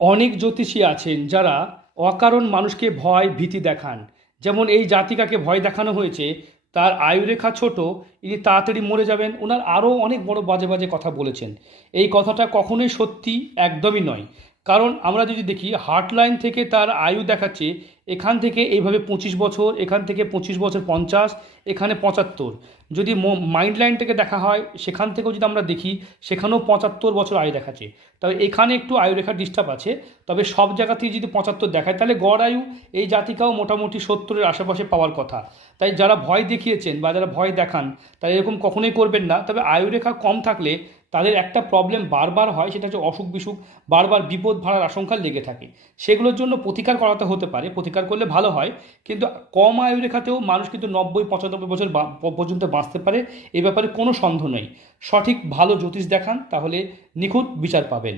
অনেক জ্যোতিষী আছেন যারা অকারণ মানুষকে ভয় ভীতি দেখান। যেমন এই জাতিকাকে ভয় দেখানো হয়েছে, তার আয়ুরেখা ছোট, ইনি তাড়াতাড়ি মরে যাবেন। ওনার আরও অনেক বড় বাজে বাজে কথা বলেছেন। এই কথাটা কখনোই সত্যি একদমই নয়। কারণ আমরা যদি দেখি হার্ট লাইন থেকে তার আয়ু দেখাচ্ছে, এখান থেকে এইভাবে 25 বছর, এখান থেকে 25 বছর 50, এখানে 75। যদি মাইন্ড লাইন থেকে দেখা হয় সেখান থেকেও যদি আমরা দেখি, সেখানেও 75 বছর আয়ু দেখাচ্ছে। তবে এখানে একটু আয়ুরেখার ডিস্টার্ব আছে। তবে সব জায়গাতেই যদি 75 দেখায়, তাহলে গড় আয়ু এই জাতিকাও মোটামুটি 70-এর আশেপাশে পাওয়ার কথা। তাই যারা ভয় দেখিয়েছেন বা যারা ভয় দেখান, তারা এরকম কখনোই করবেন না। তবে আয়ুরেখা কম থাকলে তাদের একটা প্রবলেম বারবার হয়, সেটা হচ্ছে অসুখ বিসুখ, বারবার বিপদ ভাড়ার আশঙ্কা লেগে থাকে। সেগুলোর জন্য প্রতিকার করাতে হতে পারে, প্রতিকার করলে ভালো হয়। কিন্তু কম আয়ুরেখাতেও মানুষ কিন্তু 90-95 বছর পর্যন্ত বাঁচতে পারে। এ ব্যাপারে কোনো সন্দেহ নেই। সঠিক ভালো জ্যোতিষ দেখান, তাহলে নিখুঁত বিচার পাবেন।